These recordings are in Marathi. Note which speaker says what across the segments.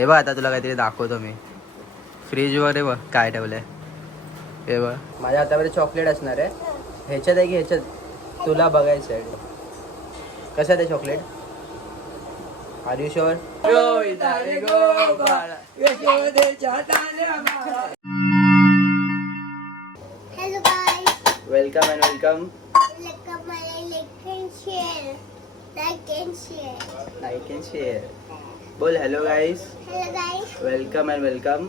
Speaker 1: हे बघ आता तुला काहीतरी दाखवतो मी. फ्रीजवर आहे बघ काय ठेवलंय. हे बघ. माझ्या हातामध्ये चॉकलेट असणार आहे. ह्याच्यात आहे की ह्याच्यात? तुला बघायचं आहे. कसं आहे ते chocolate are you sure welcome and welcome. Like and share बोल hello guys
Speaker 2: guys,
Speaker 1: welcome and welcome.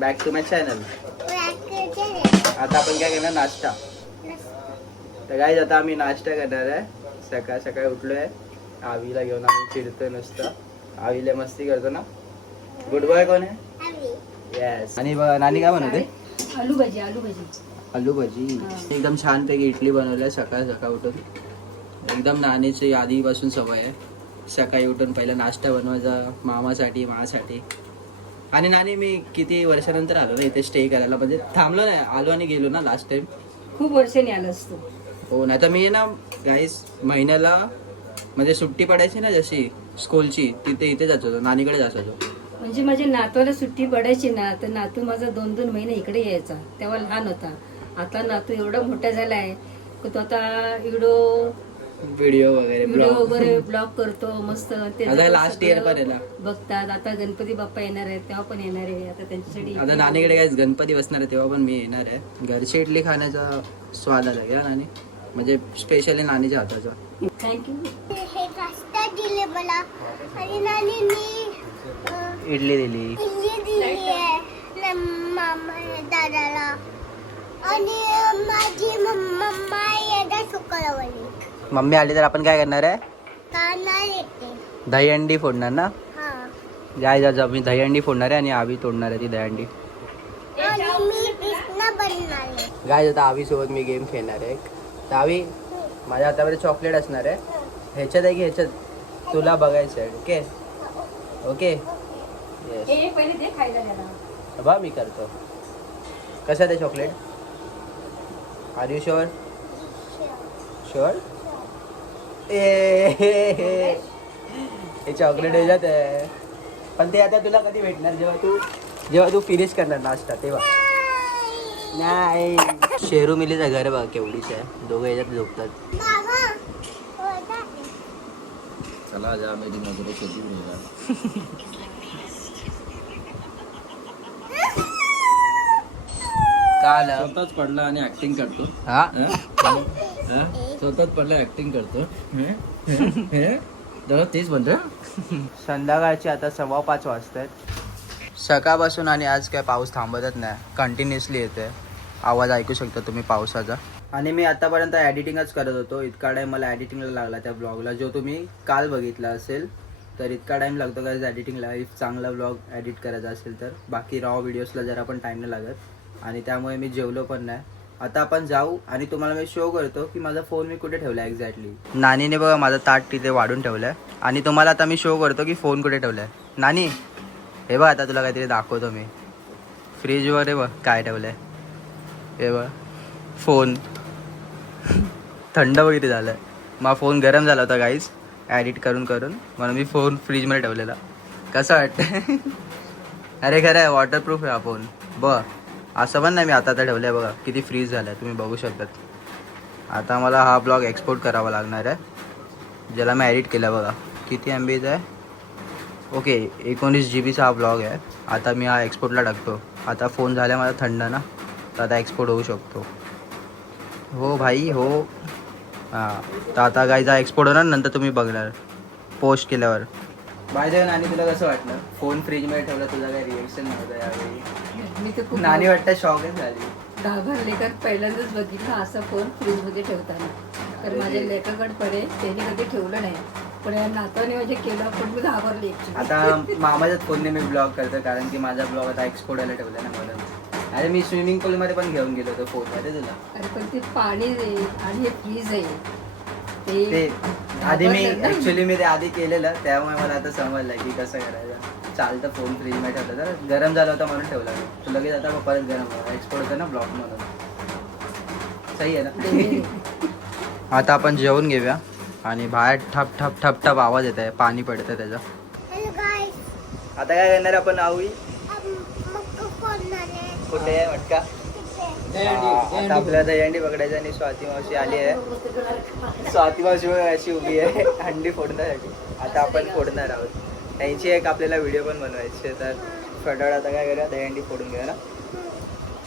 Speaker 1: Back to my channel आता आपण काय करणार? नाश्ता. तर गाईज आता आम्ही नाश्ता करणार आहे. सकाळ सकाळी उठलो आहे आवीला घेऊन आम्ही फिरतोय नुसतं आवीला मस्ती करतो ना? गुड बॉय कोण आहे. येस आणि ब- नानी काय बनवते?
Speaker 3: आलू भाजी आलू भाजी
Speaker 1: आलू भजी
Speaker 3: हा.
Speaker 1: एकदम छानपैकी इडली बनवल्या सकाळ सकाळ उठून. एकदम नानीची आधीपासून सवय आहे. सकाळी उठून पहिला नाश्ता बनवायचा मामासाठी मासाठी. आणि नानी मी किती वर्षानंतर आलो ना इथे स्टे करायला. म्हणजे थांबलो नाही आलो आणि गेलो ना लास्ट टाइम
Speaker 3: खूप वर्षांनी आला असतो.
Speaker 1: हो नाही तर मी ना गाईस महिन्याला म्हणजे सुट्टी पडायची ना जशी स्कूलची तिथे इथे जात होतो नानीकडे जात होतो.
Speaker 3: म्हणजे माझ्या नातवाला सुट्टी पडायची ना तर नातू माझा दोन दोन महिने इकडे यायचा तेव्हा लहान होता. आता नातू एवढा मोठा झालाय की तो आता व्हिडिओ
Speaker 1: व्हिडिओ वगैरे
Speaker 3: व्हिडिओ
Speaker 1: ब्लॉग.
Speaker 3: वगैरे ब्लॉग करतो मस्त. त्याचं
Speaker 1: आता
Speaker 3: पण
Speaker 1: last year पण आहे ना.
Speaker 3: बघतात. आता गणपती बाप्पा येणार आहेत तेव्हा पण येणार आहे. आता त्यांच्यासाठी
Speaker 1: आता नानीकडे काय गणपती बसणार आहे तेव्हा पण मी येणार आहे. घरची इडली खाण्याचा स्वाद आला का नानी? म्हणजे स्पेशली नानीच्या हाताचा.
Speaker 3: थँक्यू
Speaker 2: हे पास्ता दिले मला. आणि नानीने अं,
Speaker 1: इडली दिली.
Speaker 2: इडली दिली आहे. न- मामा दादाला. आणि माझी मम- मम्मा येणार शुक्रवारी.
Speaker 1: मम्मी आली तर आपण काय करणार आहे? दहीहंडी फोडणार ना?
Speaker 2: हा.
Speaker 1: जाय जा मी दहीहंडी फोडणार आहे आणि आवी तोडणार आहे ती दहीहंडी. गाय आता आवी सोबत मी गेम खेळणार आहे. तर आवी माझ्या हातामध्ये चॉकलेट असणार आहे. ह्याच्यात आहे की ह्याच्यात? तुला बघायचं आहे ओके? ओके? बा मी करतो. कसं आहे ते chocolate are you sure sure ए हे चॉकलेट ह्याच्यात आहे. पण ते आता तुला कधी भेटणार? जेव्हा तू जेव्हा तू फिनिश करणार नाश्ता तेव्हा. नाही. शेरू मिलीचं घर बघ केवढीच आहे. दोघं ह्याच्यात झोपतात.
Speaker 2: होता.
Speaker 4: चला जा मेरी नजरों से
Speaker 1: आलं?
Speaker 4: स्वतःच पडला आणि ऍक्टिंग करतो.
Speaker 1: हा?
Speaker 4: स्वतःच पडला ऍक्टिंग करतो. हं? हं? हं? तेच म्हणतो.
Speaker 1: संध्याकाळचे आता सव्वा पाच वाजता आहेत सकाळपासून आणि आज काय पाऊस थांबतच नाही. कंटिन्युअसली येते आवाज ऐकू शकता तुम्ही पावसाचा. आणि मी आतापर्यंत एडिटिंगच करत होतो. इतका टाईम मला एडिटिंगला लागला त्या ब्लॉगला जो तुम्ही काल बघितला असेल तर इतका टाईम लागतो का एडिटिंगला इफ चांगला ब्लॉग एडिट करायचा असेल तर. बाकी रॉ व्हिडिओजला जरा पण टाईम नाही लागत. आणि त्यामुळे मी जेवलो पण नाही. आता आपण जाऊ आणि तुम्हाला मी शो करतो की माझा फोन मी कुठे ठेवला एक्झॅक्टली नानीने बघा माझा ताट तिथे वाढून ठेवलं आहे आणि तुम्हाला आता मी शो करतो की फोन कुठे ठेवला आहे नानी हे बघ आता तुला काहीतरी दाखवतो मी. फ्रीजवर आहे बघ काय ठेवलं आहे हे बघ फोन थंड वगैरे झालाय. मग फोन गरम झाला होता गाईज ॲडिट करून करून. म्हणून मी फोन फ्रीजमध्ये ठेवलेला. कसं वाटतं अरे खरं आहे वॉटरप्रूफ आहे हा फोन बघ. असं पण नाही मी आता आता ठेवलं आहे बघा. किती फ्रीज झालं आहे तुम्ही बघू शकतात. आता मला हा ब्लॉग एक्सपोर्ट करावा लागणार आहे. ज्याला मी एडिट केला बघा. किती एम बीचा आहे? ओके एकोणीस जी बीचा हा ब्लॉग आहे. आता मी हा एक्सपोर्टला टाकतो. आता फोन झाला मला थंड ना तर आता एक्सपोर्ट होऊ शकतो. हो भाई हो. हां. तर आता गाईचा एक्सपोर्ट होणार नंतर तुम्ही बघणार. पोस्ट केल्यावर. द आणि तुला कसं वाटलं? फोन फ्रीजमध्ये ठेवला तुझा काही रिएक्शन नव्हतं यावेळी?
Speaker 3: मी तर खूप
Speaker 1: नानी वाटतं शॉकच झाली.
Speaker 3: घाबरले कारण पहिल्यांदाच बघितलं असा फोन फ्रीजमध्ये ठेवताना. तर माझ्या लेखाकडे पडे त्याने कधी ठेवलं नाही. पण या नाताने म्हणजे केलं पण मी घाबरले actually.
Speaker 1: आता मामाच्याच फोनने मी ब्लॉग करतो कारण की माझा ब्लॉग आता एक्सपोर्ट व्हायला ठेवला ना म्हणून. अरे मी स्विमिंग पूलमध्ये पण घेऊन गेलो होतो फोनमध्ये तुला.
Speaker 3: अरे पण ते पाणी आहे आणि हे फ्रीज आहे.
Speaker 1: ते आधी मी. ऍक्च्युली मी ते आधी केलेलं त्यामुळे मला आता समजलं की कसं करायचं. चालतं फोन फ्रीजमध्ये ठेवलं तर गरम झाला होता म्हणून ठेवला तो लगेच आता परत गरम एक्सपोर्ट होतं ना ब्लॉग म्हणून सही आहे ना? आता आपण जेवून घेऊया. आणि बाहेर ठप ठप ठप ठप आवाज येत आहे पाणी पडतं त्याचा. आता काय करणार आपण
Speaker 2: फोडणार आहे
Speaker 1: कुठे आहे मटका? आता आपल्याला दहीहंडी पकडायची आणि स्वाती मावशी आली आहे. स्वाती मावशी अशी उभी आहे हंडी फोडण्यासाठी. आता आपण फोडणार आहोत. त्यांची एक आपल्याला व्हिडिओ पण बनवायची तर फटाफट आता काय करूया? दहीहंडी फोडून घेऊया ना.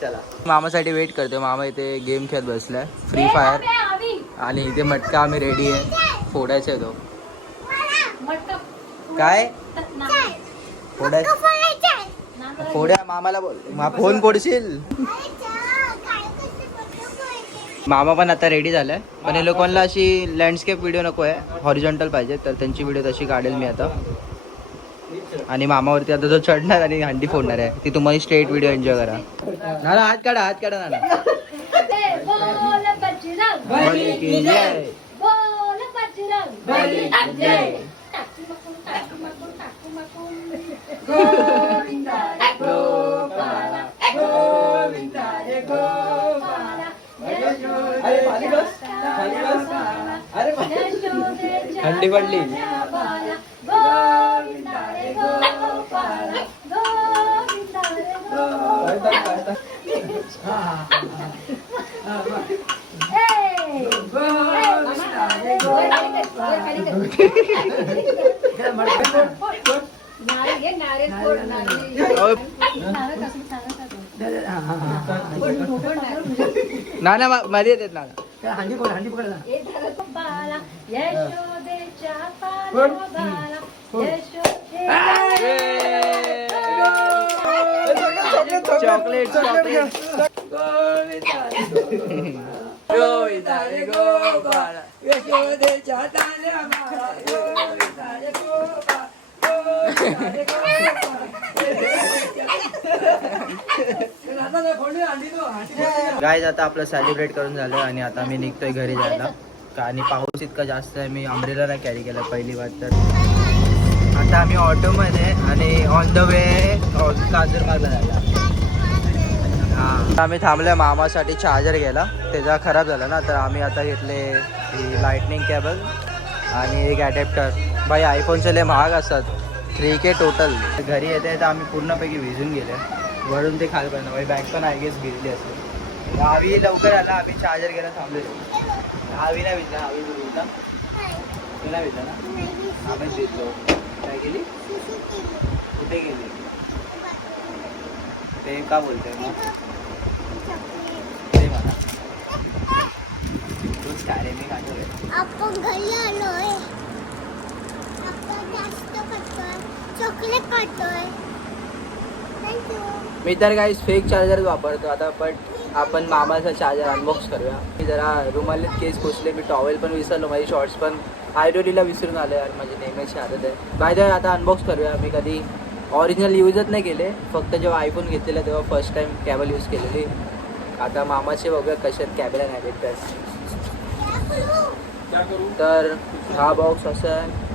Speaker 1: चला. मामासाठी वेट करतो मामा इथे गेम खेळत बसलाय. फ्री फायर आणि इथे मटका आम्ही रेडी आहे. फोडायचा तो. काय? फोडाय. फोड्या मामाला बोल. मा फोन फोडशील
Speaker 2: अरे जा, काय करते मग फोडायचं.
Speaker 1: मामा पण आता रेडी झालाय. पण हे लोकांना अशी लँडस्केप व्हिडिओ नको आहे. हॉरिझॉन्टल पाहिजे तर त्यांची व्हिडिओ तशी काढेल मी आता. आणि मामावरती आता जो चढणार आणि हंडी फोडणार आहे ती तुम्हाला स्ट्रेट व्हिडिओ एन्जॉय करा. नाना हात काढा हात काढा नाना. बली की जय. हंडी पडली. अहो, नाना मा- मध्ये येतात नाना.
Speaker 3: हंडी पकड हंडी पकड
Speaker 1: चॉकलेट चॉकलेट. गायज आता आपलं सेलिब्रेट करून झालं आणि आता मी निघतोय घरी जायला. का आणि पाऊस इतका जास्त आहे मी अमरेला नाही कॅरी केला पहिली बात तर. आता आम्ही ऑटोमध्ये आणि ऑन द वे काजूरमार्ग जायला. हा. आम्ही थांबले मामासाठी चार्जर गेला त्याचा खराब झाला ना तर आम्ही आता घेतले लाईटनिंग केबल आणि एक ॲडॅप्टर बाई आयफोनचे लय महाग असतात. थ्री के टोटल घरी येते तर आम्ही पूर्णपैकी भिजून गेले. वरून ते खालपर्यंत म्हणजे बॅग पण आय गेस भिजली असेल. आवी लवकर आला. आम्ही चार्जर घ्यायला थांबलेलो आवी नाही भिजला आवी भिजला तू नाही भिजला ना? आम्ही भिजलो काय केली? कुठे गेली? ते का बोलते मग? ते म्हणा. मी
Speaker 2: आपण घरी आलोय. चॉकलेट खातोय थँक्यू
Speaker 1: मी तर काही फेक चार्जर वापरतो आता बट आपण मामाचा चार्जर अनबॉक्स करूया. मी जरा रुमालीत केस पुसले मी टॉवेल पण विसरलो माझी शॉर्ट्स पण आयडोलीला विसरून आले आणि माझी नेहमीची आदत आहे. बाय द आता अनबॉक्स करूया. मी कधी ऑरिजिनल यूजच नाही केले फक्त जेव्हा आयफोन घेतलेला तेव्हा फर्स्ट टाइम कॅबल यूज केलेली. आता मामाचे बघूया कशात कॅबला नाही भेटतात तर हा बॉक्स असा आहे.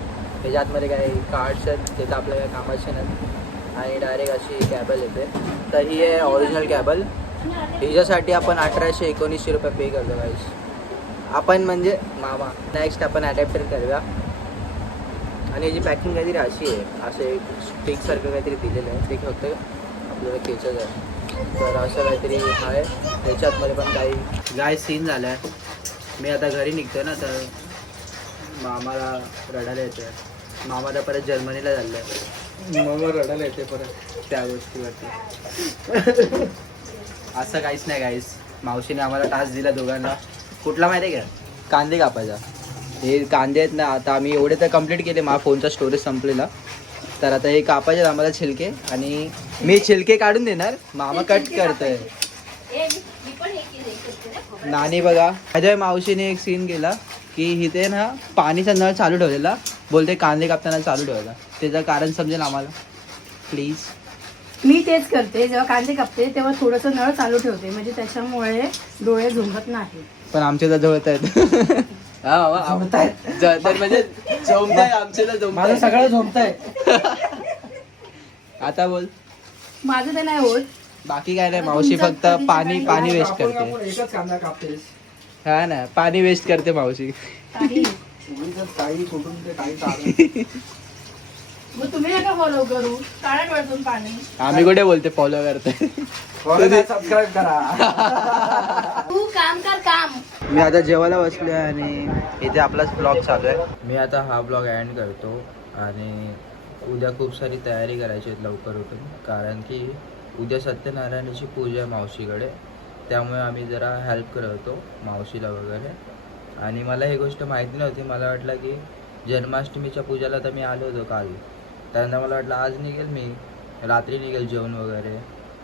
Speaker 1: त्याच्या आतमध्ये काही कार्ड्स आहेत त्याचं आपल्या काही कामाचे नाहीत. आणि डायरेक्ट अशी कॅबल येते. तर ही आहे ऑरिजिनल कॅबल हिच्यासाठी आपण अठराशे एकोणीसशे रुपये पे करतो गाईस आपण म्हणजे मामा. नेक्स्ट आपण अडॅप्टर करूया. आणि याची पॅकिंग काहीतरी अशी आहे. असं एक स्टिकसारखं काहीतरी दिलेलं आहे. ते फक्त आपल्याला केचच आहे. तर असं काहीतरी आहे. त्याच्यातमध्ये पण काही गाय सीन झाला आहे मी आता घरी निघतो ना तर मामाला रडायला येतं आहे मामा तर परत जर्मनीला चाललं आहे मामा रडायला येते परत त्या गोष्टीवरती. असं काहीच नाही गाईस मावशीने आम्हाला टास्क दिला दोघांना. कुठला माहिती आहे का? कांदे कापायचा. हे कांदे आहेत ना आता आम्ही एवढे तर कंप्लीट केले. माझ्या फोनचा स्टोरेज संपलेला. तर आता हे कापायचे आम्हाला छिलके आणि मी छिलके काढून देणार. मामा कट करतोय. नानी बघा. माझ्या मावशीने एक सीन केला. की इथे ना पाणीचा नळ चालू ठेवलेला. बोलते कांदे कापताना चालू ठेवला त्याचं कारण समजेल आम्हाला. प्लीज
Speaker 3: मी तेच करते. जेव्हा कांदे कापते तेव्हा थोडस नळ चालू ठेवते. म्हणजे त्याच्यामुळे डोळे झुंबत नाही
Speaker 1: पण आमचे तर जळत आहेत. हा बाबा जळतात म्हणजे जमताय आमचे तर जमताय
Speaker 4: सगळं झोपताय
Speaker 1: आता बोल.
Speaker 3: माझं ते नाही होत.
Speaker 1: बाकी काय नाही मावशी फक्त पाणी पाणी वेस्ट करते.
Speaker 4: एकच कांदा कापतेस
Speaker 1: हा ना पाणी वेस्ट करते मावशी. आम्ही कुठे बोलते फॉलो करते.
Speaker 4: सबस्क्राईब करा.
Speaker 5: तू काम कर काम.
Speaker 1: मी आता जेवायला बसलोय आणि इथे आपलाच ब्लॉग चालू आहे. मी आता हा ब्लॉग एंड करतो आणि उद्या खूप सारी तयारी करायची आहे लवकर उठून. कारण की उद्या सत्यनारायणाची पूजा आहे मावशीकडे. त्यामुळे आम्ही जरा हेल्प करत होतो मावशीला वगैरे. आणि मला ही गोष्ट माहिती नव्हती. मला वाटलं की जन्माष्टमीच्या पूजाला तर मी आलो होतो काल. त्यानंतर मला वाटलं आज निघेल मी. रात्री निघेल जेवण वगैरे.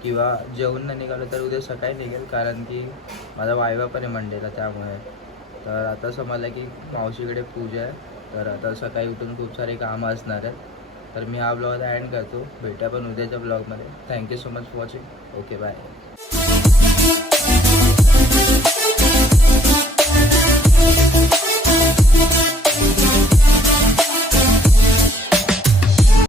Speaker 1: किंवा जेवण न निघालं तर उद्या सकाळी निघेल. कारण की माझा वायवा पण आहे मंडेला त्यामुळे. तर आता समजलं की मावशीकडे पूजा आहे. तर आता सकाळी उठून खूप सारे कामं असणार आहेत. तर मी हा ब्लॉग अँड करतो. भेटा पण उद्याच्या ब्लॉगमध्ये thank you so much for watching okay bye Thank you.